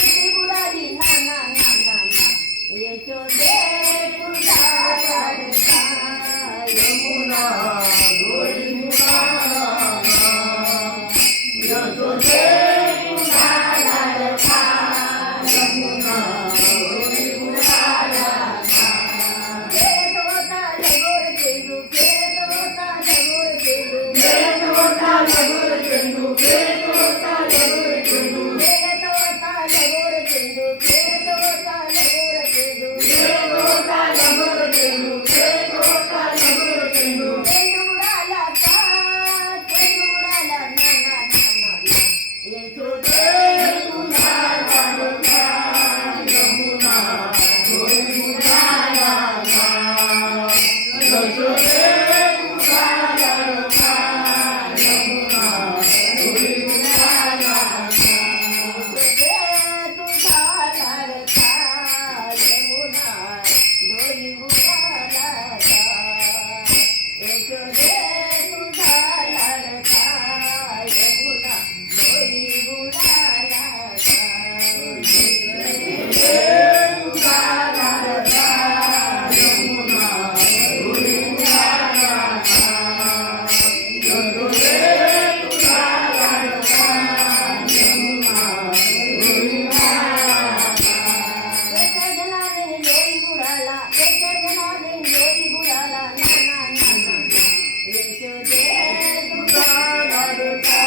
एकी बुडाली ना ना ना ना ना यशोदे तुझा लाडका यमुना डोळी मुलाला यशोदे तुझा लाडका यमुना डोळी मुलाला खेळत होता लगोर चेंडू खेळत होता लगोर चेंडू खेळत होता लगोर चेंडू खेळत होता लगोर चेंडू खेळत होता लगोर चेंडू खेळत होता लगोर चेंडू खेळत होता लगोर चेंडू खेळत होता लगोर चेंडू चेंडू उडाला का चेंडू उडाला ना ना ना ना ना यशोदे तुझा लाडका यमुना डोळी मुलाला यशोदे तुझा लाडका यमुना डोळी मुलाला यशोदे तुझा लाडका यमुना डोळी मुलाला यशोदे तुझा लाडका यमुना डोळी मुलाला तुझा लाडका यमुना डोळी मुलाला यशोदे तुझा लाडका यमुना डोळी मुलाला एका जनाने डोळी बुडाला एका जनाने डोळी बुडाला ना ना ना ना यशोदे तुझा लाडका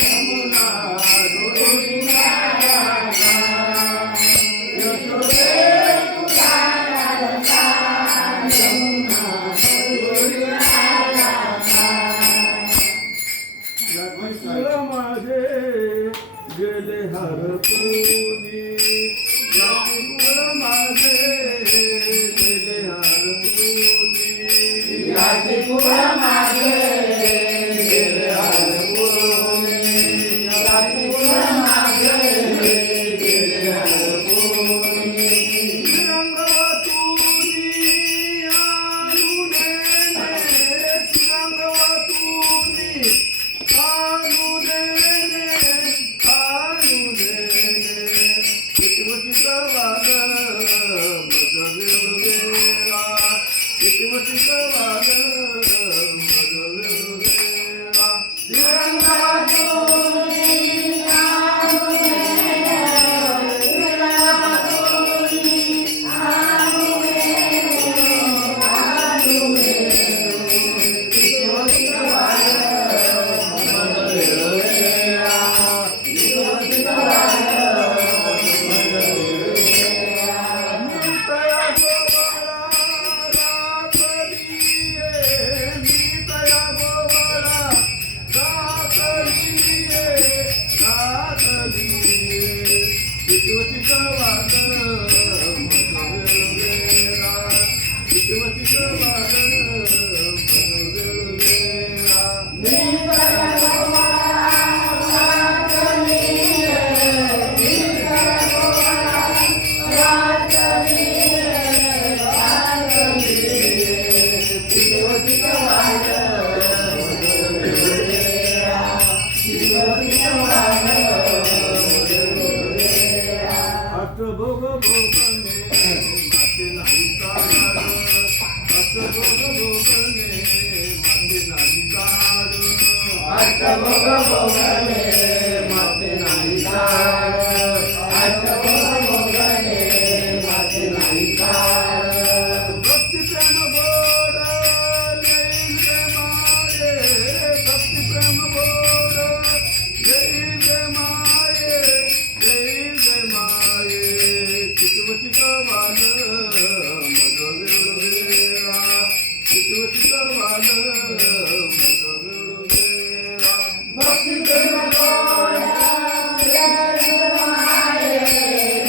यमुना डोळी मुलाला यशोदे तुझा लाडका यमुना डोळी मुलाला माझे गेले हरपुनी माझे गेले हरपुनी राजकुळ मागे गेले हरपुनी राजकुळ मागे गेले हरपुनी रंगवतुनी आनुने रंगवतुनी आनुने किती वर्षी कवाग मज वेळा किती वर्षी कवाग मज वेळा भोग भोगने माते नाही ताड भोग भोगने माते नाही ताड भोग भोगने माते नाही ताड भोग भोगने माते नाही ताड भक्ती प्रेम गोड लेईल रे माये भक्ती प्रेम गोड लेईल रे माये लेईल रे माये चितवती कवाल मग वेळा चितवती कवाल मग वेळा भक्ती प्रेम गोड लेईल रे माये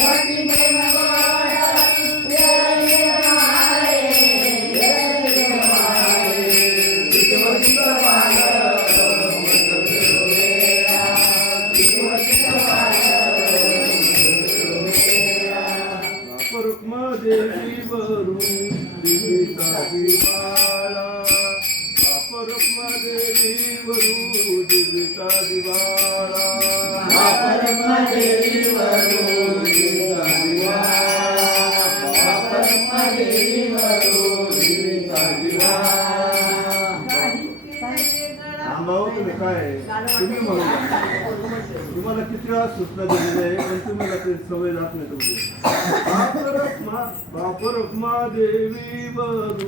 भक्ती प्रेम गोड लेईल रे माये लेईल रे माये चितवती कवाल देवी वरू दिविता दिवाळा रुक्मा देवी वरू दिविता दिवाळा रुक्मा देवी वरू जीवा थांबाव तुम्ही काय तुम्ही म्हणून तुम्हाला किती वेळा सूचना दिलेली आहे पण तुम्हाला ते सवय जात नाही तुमची बाप रखमा देवी बरू